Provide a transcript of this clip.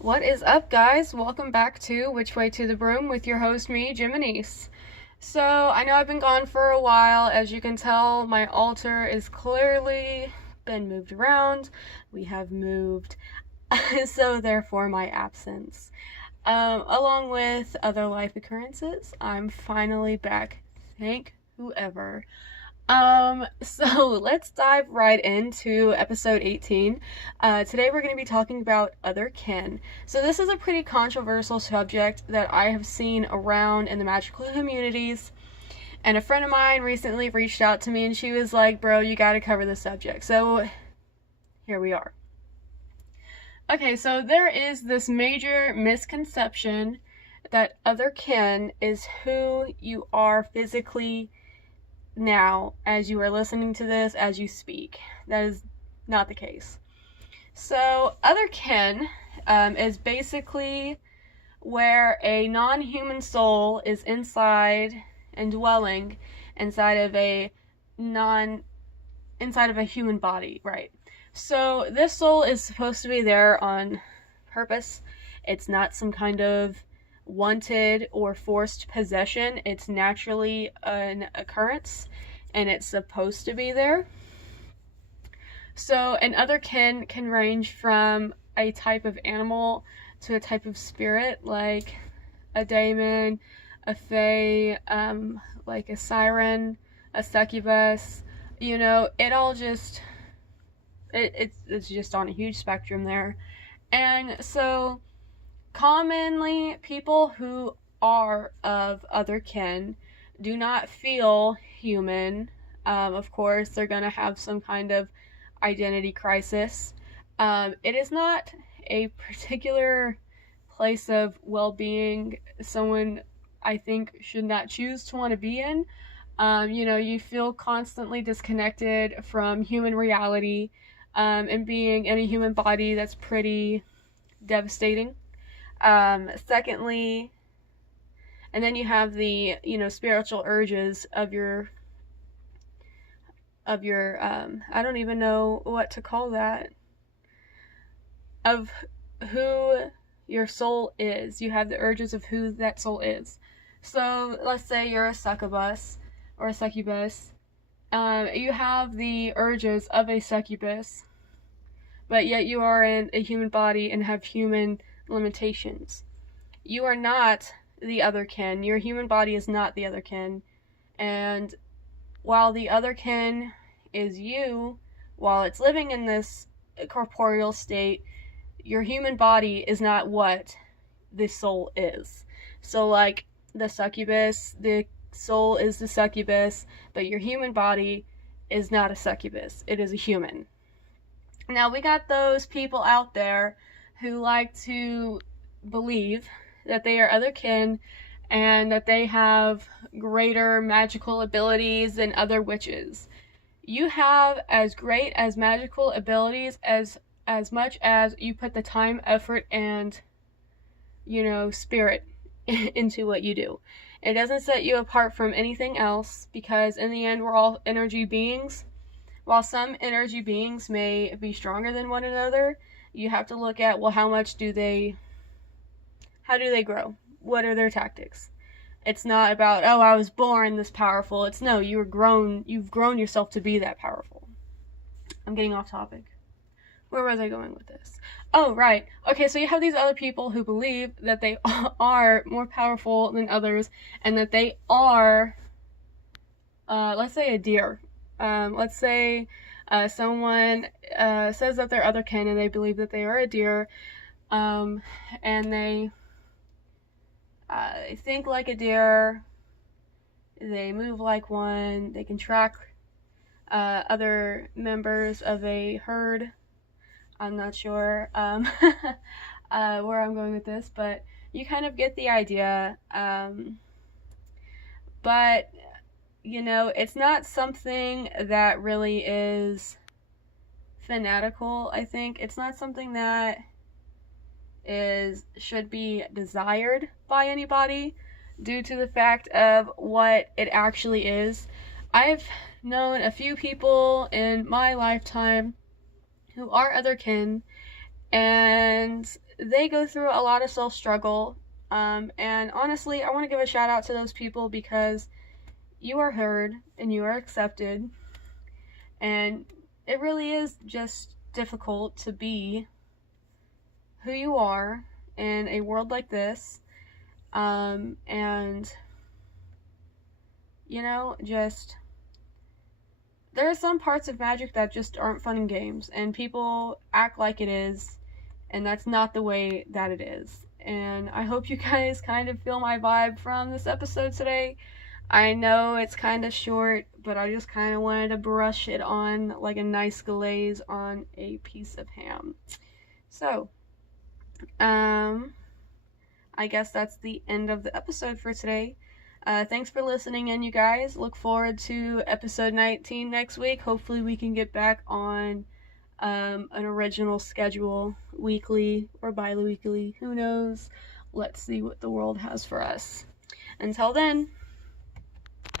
What is up, guys? Welcome back to Which Way to the Broom with your host, me, Jiminice. So, I know I've been gone for a while. As you can tell, my altar is clearly been moved around. We have moved, so therefore my absence. Along with other life occurrences, I'm finally back. Thank whoever. So let's dive right into episode 18. Today we're going to be talking about other kin. So this is a pretty controversial subject that I have seen around in the magical communities. And a friend of mine recently reached out to me and she was like, bro, you gotta cover this subject. So here we are. Okay, so there is this major misconception that other kin is who you are physically now as you are listening to this, as you speak. That is not the case. So other kin is basically where a non-human soul is inside and dwelling inside of a human body, right? So this soul is supposed to be there on purpose. It's not some kind of wanted or forced possession. It's naturally an occurrence and it's supposed to be there. So an other kin can range from a type of animal to a type of spirit, like a daemon, a fae, like a siren, a succubus. You know, it all just it's just on a huge spectrum there. And so commonly, people who are of other kin do not feel human. Of course, they're going to have some kind of identity crisis. It is not a particular place of well-being someone, I think, should not choose to want to be in. You feel constantly disconnected from human reality, and being in a human body, that's pretty devastating. Secondly, and then you have the, spiritual urges of your, I don't even know what to call that, of who your soul is. You have the urges of who that soul is. So let's say you're a succubus or a succubus. You have the urges of a succubus, but yet you are in a human body and have human limitations. You are not the other kin. Your human body is not the other kin. And while the other kin is you, while it's living in this corporeal state, your human body is not what the soul is. So like the succubus, the soul is the succubus, but your human body is not a succubus. It is a human. Now we got those people out there who like to believe that they are other kin and that they have greater magical abilities than other witches. You have as great as magical abilities as much as you put the time, effort, and, spirit into what you do. It doesn't set you apart from anything else, because in the end, we're all energy beings. While some energy beings may be stronger than one another, you have to look at, well, how do they grow? What are their tactics? It's not about, oh, I was born this powerful. It's no, you've grown yourself to be that powerful. I'm getting off topic. Where was I going with this? Oh, right. Okay, so you have these other people who believe that they are more powerful than others, and that they are, let's say a deer. Let's say someone says that they're other kin and they believe that they are a deer, and they think like a deer, they move like one, they can track other members of a herd. I'm not sure where I'm going with this, but you kind of get the idea. But, it's not something that really is fanatical, I think. It's not something that should be desired by anybody due to the fact of what it actually is. I've known a few people in my lifetime who are other kin, and they go through a lot of self-struggle. And honestly, I want to give a shout out to those people because you are heard and you are accepted. And it really is just difficult to be who you are in a world like this. And, just there are some parts of Magic that just aren't fun and games, and people act like it is, and that's not the way that it is. And I hope you guys kind of feel my vibe from this episode today. I know it's kind of short, but I just kind of wanted to brush it on like a nice glaze on a piece of ham. So, I guess that's the end of the episode for today. Thanks for listening in, you guys. Look forward to episode 19 next week. Hopefully we can get back on an original schedule, weekly or bi-weekly. Who knows? Let's see what the world has for us. Until then.